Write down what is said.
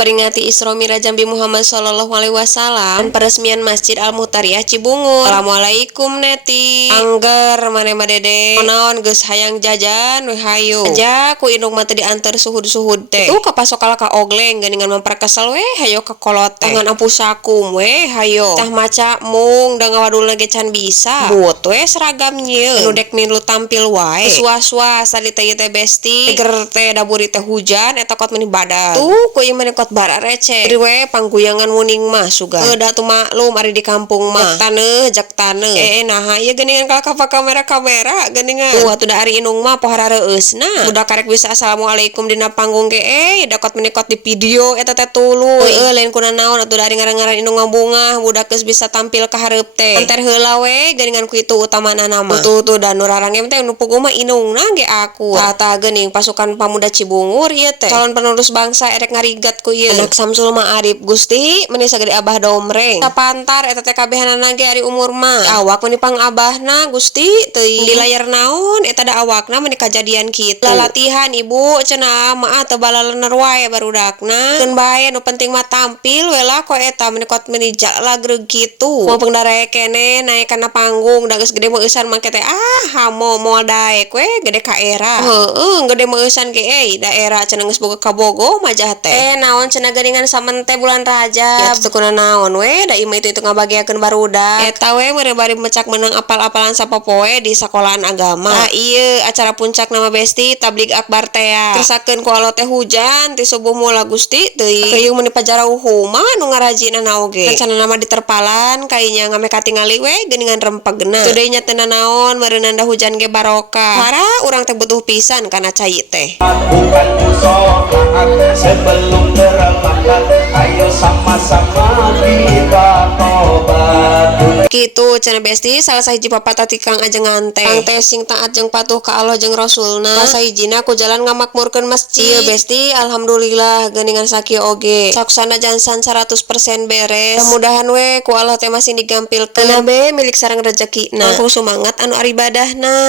Peringati Isra Miraj Nabi Muhammad Shallallahu Alaihi Wasallam, peresmian Masjid Al Muhtariah Cibungur. Assalamualaikum neti. Angger mana dede. Naon geus hayang jajan we hayu. Aja ku indung mah teu diantar suhud-suhud teh. Tuh ka pasokala ka ogleng geuningan memperkesel we hayo ka kolot teh. Tangan ampu sakum we hayo. Tah maca mung da ngawadulna ge can bisa. But we seragam nyieun. Nu dek milu tampil wae. Suas-suas tadi teh teh besti. Ger teh daburi teh hujan eta kot meuni badan. Tuh ku ieu mah kot bara receh. Jadi we pangguyangan muning mah sugan. Da tuh maklum ari di kampung mah. Jak taneuh. Nah ieu geuningan ka kamera geuningan. Tuh atuh da ari indung mah pohara reueusna. Budak karek bisa assalamualaikum dina panggung ge dakot menikot di video eta teh tuluy. Lain kuna naon atuh da ari ngaran-ngaran indung ngabungah budak geus bisa tampil ka hareup teh. Anter heula we geuningan ku itu utamana nama. Tuh da nu rarangem teh nu puguh mah indungna ge aku. Tata geuning pasukan pemuda Cibungur ieu teh. Calon penerus bangsa erek ngarigat ku ieu. Anak Samsul Ma'arif Gusti meuni sagede abah domreng. Sapantar eta teh kabehanana ge ari umur mah. Awak meuni pang abahna Gusti teuing di layar naon eta da awakna meuni kajadian kitu. Latihan ibu cenah maah teu balaleuneur wae barudakna. Keun bae nu penting mah tampil we lah ko eta meuni kot meuni lagreg kitu. Mumpung daek keneh naek kana panggung da geus gede meueusan make teh hamo moal daek we gede ka era. Gede meueusan ge daerah cenah geus boga kabogo majah teh. Naon cenah geuningan samente bulan Rajab. Ya teu kuna naon we da imah itu ngabagiakeun barudak. Eta we bari mecak menang apal-apalan sapopoe di sekolahan agama. Ieu acara puncak nama besti tablik akbar teh. Tersakeun ku Allah teh hujan ti subuh mula Gusti teuing. Keuyeung meuni pajarauh mah nu ngarajinana oge. Rencanana mah diterpalan kainya ngame katingali we geuningan rempegna. Teu deui nya teu naon meureunna da hujan ge barokah. Para urang teh butuh pisan kana cai teh. Bukan musola sebelum berangkat, ayo sama-sama kita tobat. Kitu cenah besti salah sahiji papatah ti Kang Ajeng Ngante. Kang teh sing taat jeung patuh ka Allah jeung Rasulna. Sahijina ku jalan ngamakmurkeun masjid. Ieu besti alhamdulillah geuningan sakieu oge. Sok sanajan 100% beres. Mudah-mudahan we ku Allah teh masih digampilkeun. Be milik sareng rezekina. Langkung sumangat anu aribadahna.